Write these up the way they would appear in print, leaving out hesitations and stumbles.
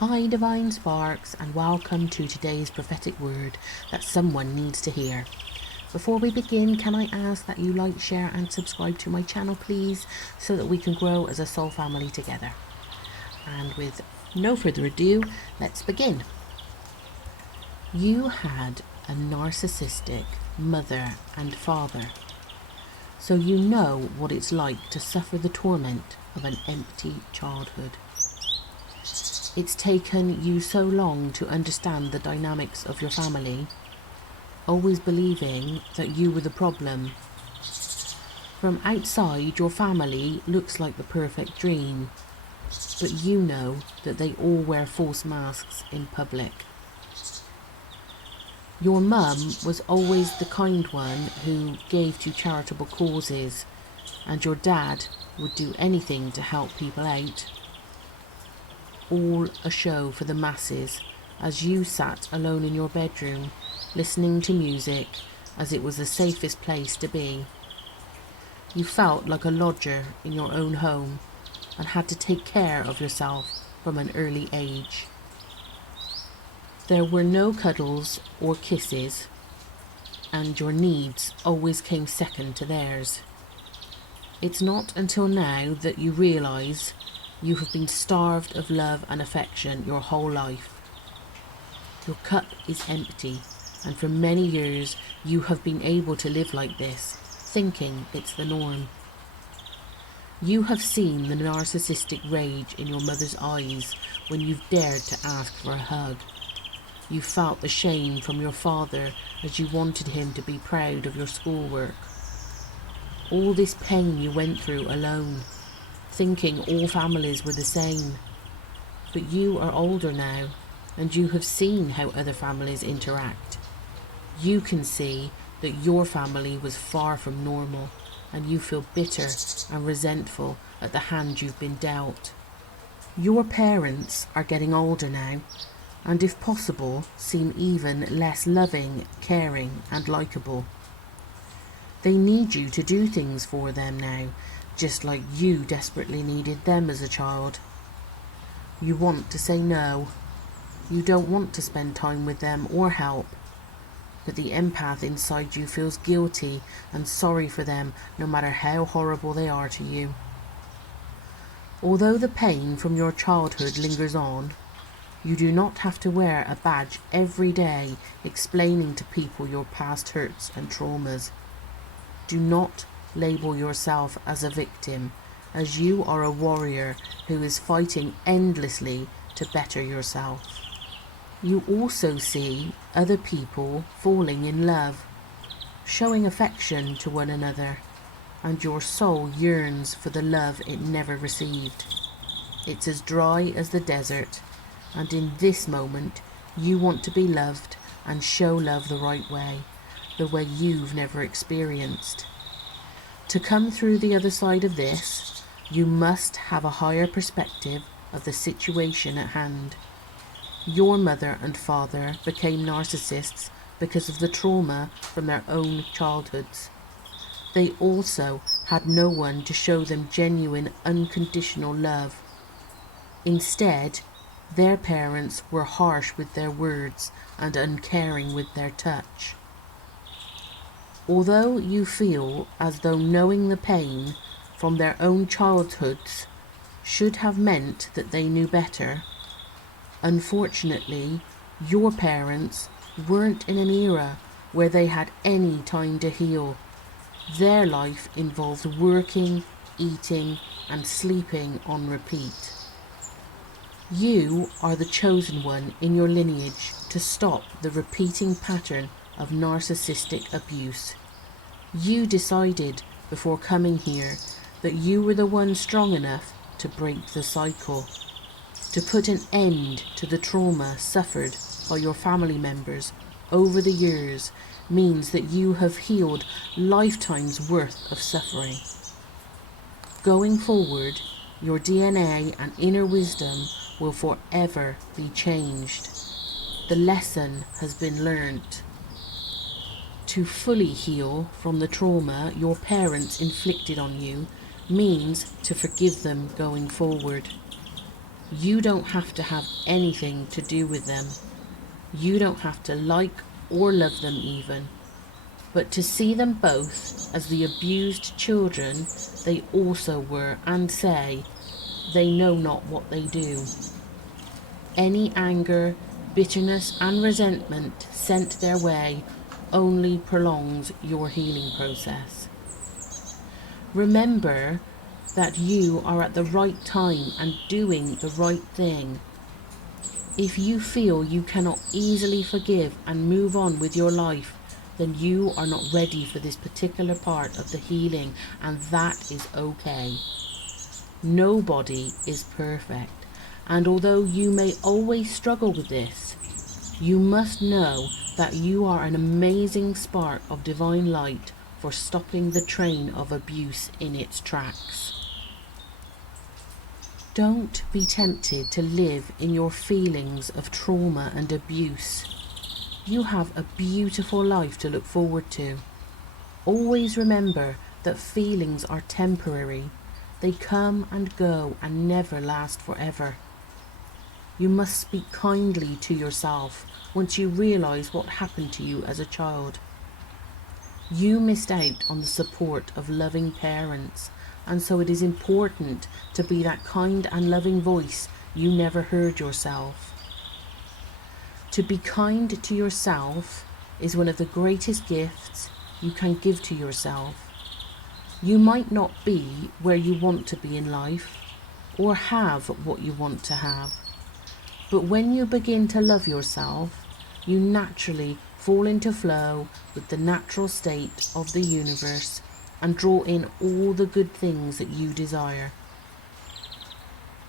Hi Divine Sparks, and welcome to today's prophetic word that someone needs to hear. Before we begin, can I ask that you like, share and subscribe to my channel please, so that we can grow as a soul family together. And with no further ado, let's begin. You had a narcissistic mother and father, so you know what it's like to suffer the torment of an empty childhood. It's taken you so long to understand the dynamics of your family, always believing that you were the problem. From outside, your family looks like the perfect dream, but you know that they all wear false masks in public. Your mum was always the kind one who gave to charitable causes, and your dad would do anything to help people out. All a show for the masses, as you sat alone in your bedroom, listening to music, as it was the safest place to be. You felt like a lodger in your own home, and had to take care of yourself from an early age. There were no cuddles or kisses, and your needs always came second to theirs. It's not until now that you realise you have been starved of love and affection your whole life. Your cup is empty, and for many years you have been able to live like this, thinking it's the norm. You have seen the narcissistic rage in your mother's eyes when you've dared to ask for a hug. You felt the shame from your father as you wanted him to be proud of your schoolwork. All this pain you went through alone, thinking all families were the same. But you are older now, and you have seen how other families interact. You can see that your family was far from normal, and you feel bitter and resentful at the hand you've been dealt. Your parents are getting older now, and if possible, seem even less loving, caring and likeable. They need you to do things for them now, just like you desperately needed them as a child. You want to say no. You don't want to spend time with them or help. But the empath inside you feels guilty and sorry for them, no matter how horrible they are to you. Although the pain from your childhood lingers on, you do not have to wear a badge every day explaining to people your past hurts and traumas. Do not label yourself as a victim, as you are a warrior who is fighting endlessly to better yourself. You also see other people falling in love, showing affection to one another, and your soul yearns for the love it never received. It's as dry as the desert, and in this moment you want to be loved and show love the right way, the way you've never experienced. To come through the other side of this, you must have a higher perspective of the situation at hand. Your mother and father became narcissists because of the trauma from their own childhoods. They also had no one to show them genuine, unconditional love. Instead, their parents were harsh with their words and uncaring with their touch. Although you feel as though knowing the pain from their own childhoods should have meant that they knew better, unfortunately, your parents weren't in an era where they had any time to heal. Their life involved working, eating, and sleeping on repeat. You are the chosen one in your lineage to stop the repeating pattern of narcissistic abuse. You decided before coming here that you were the one strong enough to break the cycle, to put an end to the trauma suffered by your family members over the years means that you have healed lifetimes worth of suffering. Going forward, your DNA and inner wisdom will forever be changed. The lesson has been learnt. To fully heal from the trauma your parents inflicted on you means to forgive them going forward. You don't have to have anything to do with them. You don't have to like or love them even. But to see them both as the abused children they also were, and say, they know not what they do. Any anger, bitterness and resentment sent their way only prolongs your healing process. Remember that you are at the right time and doing the right thing. If you feel you cannot easily forgive and move on with your life, then you are not ready for this particular part of the healing, and that is okay. Nobody is perfect, and although you may always struggle with this, you must know that you are an amazing spark of divine light for stopping the train of abuse in its tracks. Don't be tempted to live in your feelings of trauma and abuse. You have a beautiful life to look forward to. Always remember that feelings are temporary. They come and go and never last forever. You must speak kindly to yourself once you realize what happened to you as a child. You missed out on the support of loving parents, and so it is important to be that kind and loving voice you never heard yourself. To be kind to yourself is one of the greatest gifts you can give to yourself. You might not be where you want to be in life, or have what you want to have. But when you begin to love yourself, you naturally fall into flow with the natural state of the universe and draw in all the good things that you desire.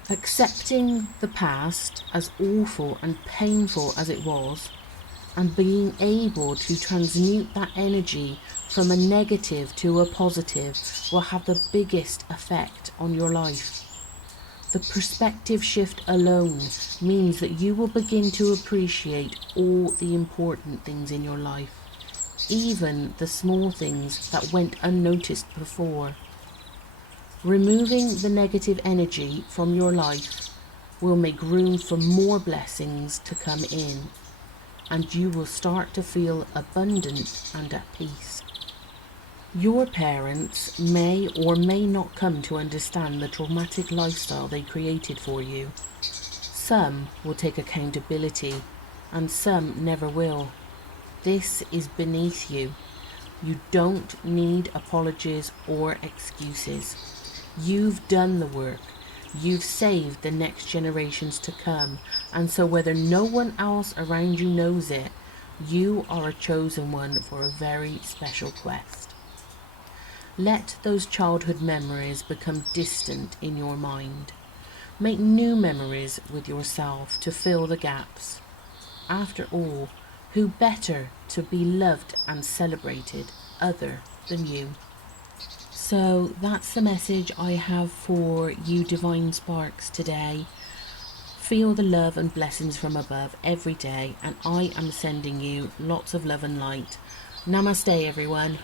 Accepting the past, as awful and painful as it was, and being able to transmute that energy from a negative to a positive will have the biggest effect on your life. The perspective shift alone means that you will begin to appreciate all the important things in your life, even the small things that went unnoticed before. Removing the negative energy from your life will make room for more blessings to come in, and you will start to feel abundant and at peace. Your parents may or may not come to understand the traumatic lifestyle they created for you. Some will take accountability, and some never will. This is beneath you. You don't need apologies or excuses. You've done the work. You've saved the next generations to come, and so whether no one else around you knows it, you are a chosen one for a very special quest. Let those childhood memories become distant in your mind. Make new memories with yourself to fill the gaps. After all, who better to be loved and celebrated other than you? So that's the message I have for you divine sparks today. Feel the love and blessings from above every day, and I am sending you lots of love and light. Namaste everyone.